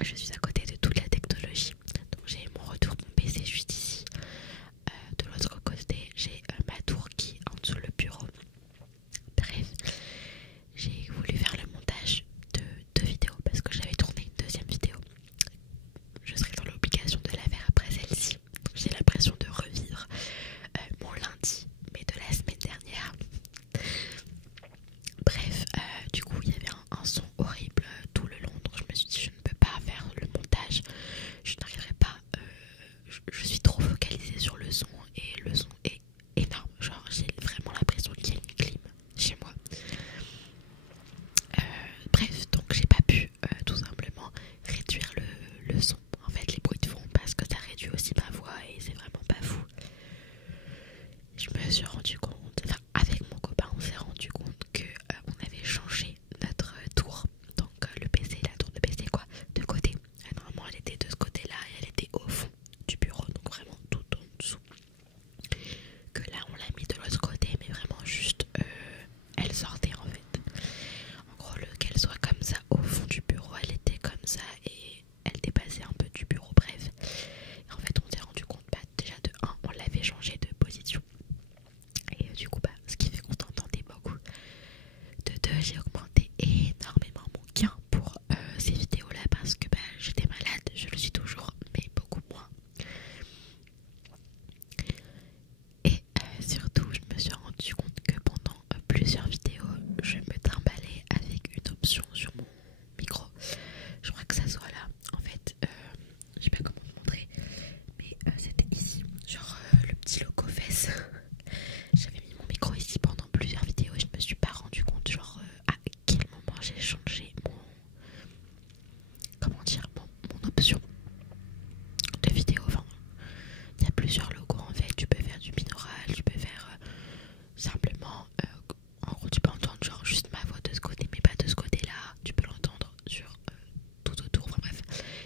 je suis à côté de toute la technologie. Donc j'ai mon retour, mon PC juste ici. De l'autre côté, j'ai ma tour qui est en dessous le bureau. Bref, j'ai voulu faire le montage de deux vidéos parce que j'avais tourné une deuxième vidéo. Je serai dans l'obligation de la faire après celle-ci. J'ai l'impression de revivre mon lundi, mais de la semaine dernière. Bref, du coup, il y avait un son horrible tout le long, donc je me suis dit je ne peux pas faire le montage, je n'arriverai pas, je suis trop focalisée sur le son et le son est énorme, genre j'ai vraiment l'impression qu'il y a une clim chez moi. Bref, donc j'ai pas pu tout simplement réduire le son, en fait les bruits de fond, parce que ça réduit aussi ma voix et c'est vraiment pas fou. Je me suis rendu compte, enfin avec mon copain on s'est rendu compte que on avait changé notre tour, donc le PC, la tour de PC quoi, de côté. Normalement elle était de ce côté là et elle était au fond du bureau, donc vraiment tout en dessous. Que là on l'a mis de l'autre côté, mais vraiment juste elle sortait en fait. En gros qu'elle soit comme ça au fond du bureau, elle était comme ça et elle dépassait un peu du bureau, bref. Et en fait on s'est rendu compte, bah, déjà de 1 on l'avait changé de position. Et du coup, bah, ce qui fait qu'on t'entendait beaucoup. De 2, j'ai augmenté énormément mon gain pour ces vidéos-là parce que bah, j'étais malade, je le suis toujours, mais beaucoup moins. Et surtout, je me suis rendu compte que pendant plusieurs vidéos, je me trimballais avec une option sur mon micro. Je crois que ça soit là. En fait, je sais pas comment vous montrer, mais c'était ici, genre le petit logo fesses. J'avais mis mon micro ici pendant plusieurs vidéos et je me suis pas rendu compte genre à quel moment j'ai changé mon option de vidéo. Enfin, il y a plusieurs logos en fait, tu peux faire du binaural, tu peux faire simplement, en gros tu peux entendre genre juste ma voix de ce côté mais pas de ce côté là, tu peux l'entendre sur tout autour, enfin bref,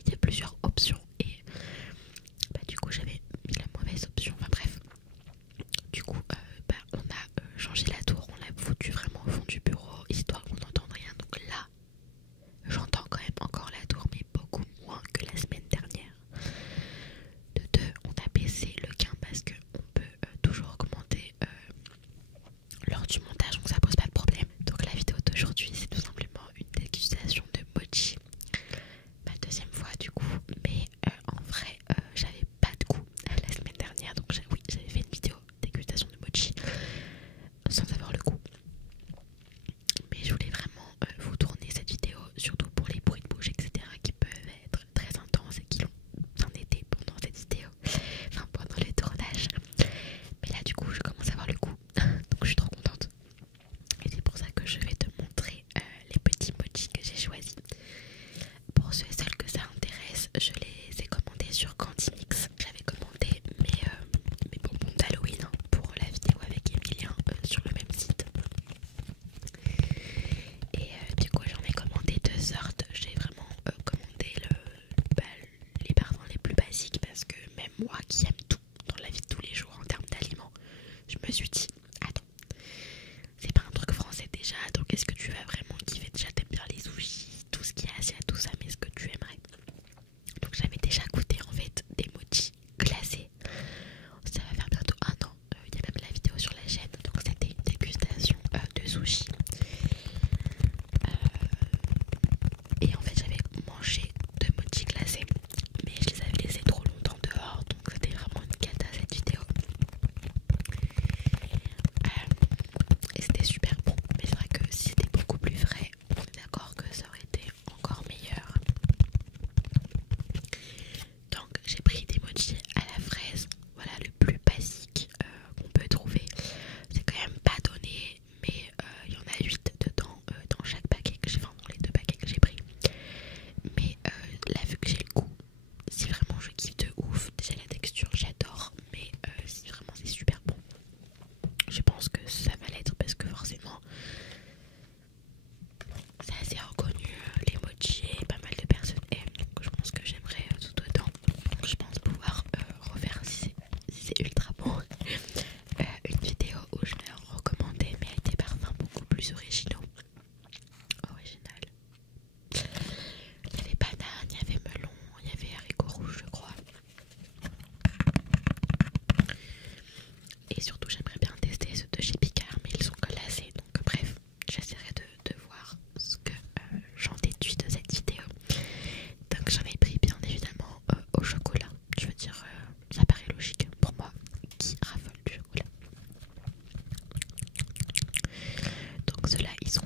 il y a plusieurs options et bah du coup j'avais mis la mauvaise option, enfin bref. Du coup, bah, on a changé la tour, on l'a foutu vraiment au fond du bureau, histoire qu'on n'entende rien. Donc là, j'entends quand même encore la tour, mais beaucoup moins que la semaine dernière. De 2, on a baissé le gain parce qu'on peut toujours augmenter lors du montage, donc ça pose pas de problème. Donc la vidéo d'aujourd'hui, c'est tout simplement une dégustation de mochi. Ma deuxième fois du coup, mais en vrai, j'avais pas de goût la semaine dernière, donc oui, j'avais fait une vidéo dégustation de mochi sans ceux-là, ils sont